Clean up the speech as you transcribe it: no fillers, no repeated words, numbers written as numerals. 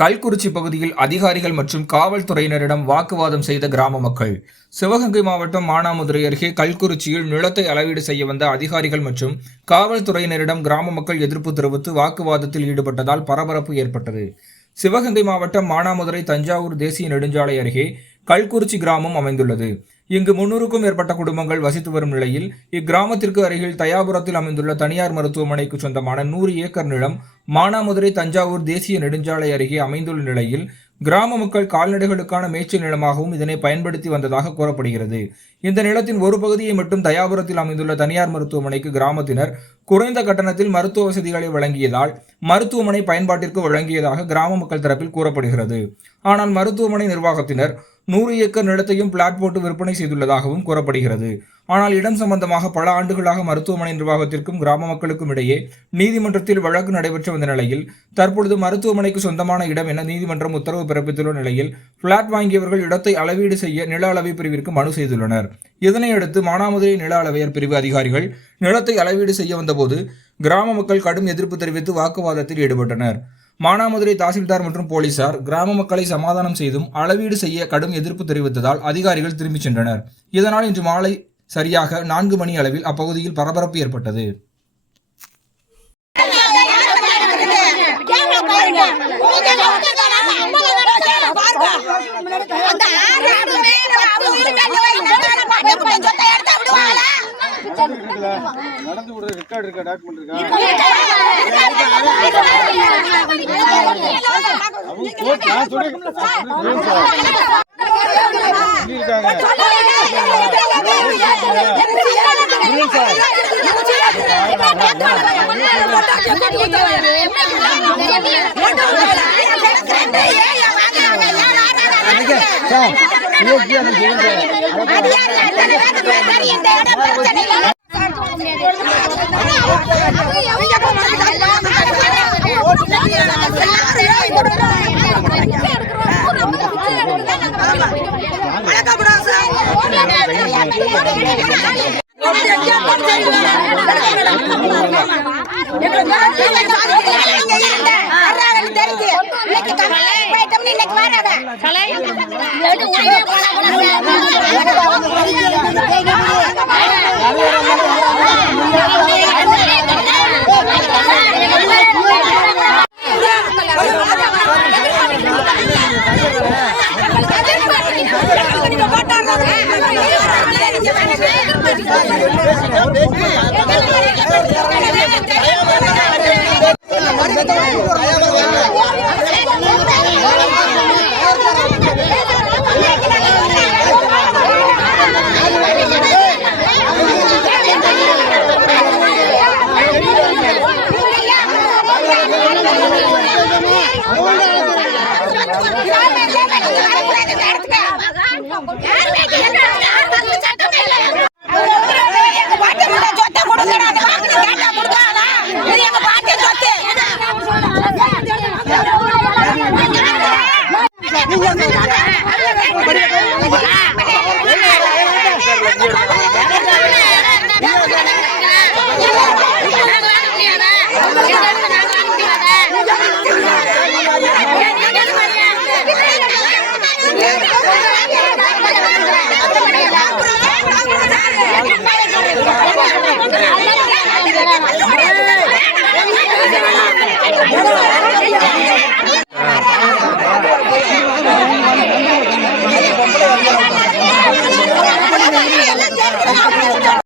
கல்குறிச்சி பகுதியில் அதிகாரிகள் மற்றும் காவல்துறையினரிடம் வாக்குவாதம் செய்த கிராம மக்கள். சிவகங்கை மாவட்டம் மானாமதுரை அருகே கல்குறிச்சியில் நிலத்தை அளவீடு செய்ய வந்த அதிகாரிகள் மற்றும் காவல்துறையினரிடம் கிராம மக்கள் எதிர்ப்பு தெரிவித்து வாக்குவாதத்தில் ஈடுபட்டதால் பரபரப்பு ஏற்பட்டது. சிவகங்கை மாவட்டம் மானாமதுரை தஞ்சாவூர் தேசிய நெடுஞ்சாலை அருகே கல்குறிச்சி கிராமம் அமைந்துள்ளது. இங்கு 300க்கும் மேற்பட்ட குடும்பங்கள் வசித்து வரும் நிலையில் இக்கிராமத்திற்கு அருகில் தயாபுரத்தில் அமைந்துள்ள தனியார் மருத்துவமனைக்கு சொந்தமான 100 ஏக்கர் நிலம் மானாமதுரை தஞ்சாவூர் தேசிய நெடுஞ்சாலை அருகே அமைந்துள்ள நிலையில் கிராம மக்கள் கால்நடைகளுக்கான மேய்ச்சல் நிலமாகவும் இதனை பயன்படுத்தி வந்ததாக கூறப்படுகிறது. இந்த நிலத்தின் ஒரு பகுதியை மட்டும் தயாபுரத்தில் அமைந்துள்ள தனியார் மருத்துவமனைக்கு கிராமத்தினர் குறைந்த கட்டணத்தில் மருத்துவ வசதிகளை வழங்கியதால் மருத்துவமனை பயன்பாட்டிற்கு வழங்கியதாக கிராம மக்கள் தரப்பில் கூறப்படுகிறது. ஆனால் மருத்துவமனை நிர்வாகத்தினர் 100 ஏக்கர் நிலத்தையும் பிளாட் போட்டு விற்பனை செய்துள்ளதாகவும் கூறப்படுகிறது. ஆனால் இடம் சம்பந்தமாக பல ஆண்டுகளாக மருத்துவமனை நிர்வாகத்திற்கும் கிராம மக்களுக்கும் இடையே நீதிமன்றத்தில் வழக்கு நடைபெற்று வந்த நிலையில் தற்பொழுது மருத்துவமனைக்கு சொந்தமான இடம் என நீதிமன்றம் உத்தரவு பிறப்பித்துள்ள நிலையில் பிளாட் வாங்கியவர்கள் இடத்தை அளவீடு செய்ய நில அளவை பிரிவிற்கு மனு செய்துள்ளனர். இதனையடுத்து மானாமதுரை நில அளவையர் பிரிவு அதிகாரிகள் நிலத்தை அளவீடு செய்ய வந்தபோது கிராம மக்கள் கடும் எதிர்ப்பு தெரிவித்து வாக்குவாதத்தில் ஈடுபட்டனர். மானாமதுரை தாசில்தார் மற்றும் போலீசார் கிராம மக்களை சமாதானம் செய்தும் அளவீடு செய்ய கடும் எதிர்ப்பு தெரிவித்ததால் அதிகாரிகள் திரும்பிச் சென்றனர். இதனால் இன்று மாலை சரியாக 4 மணி அளவில் அப்பகுதியில் பரபரப்பு ஏற்பட்டது. நடந்து விடுற ரெக்கார்ட் இருக்கா, டாக்குமெண்ட் இருக்கா?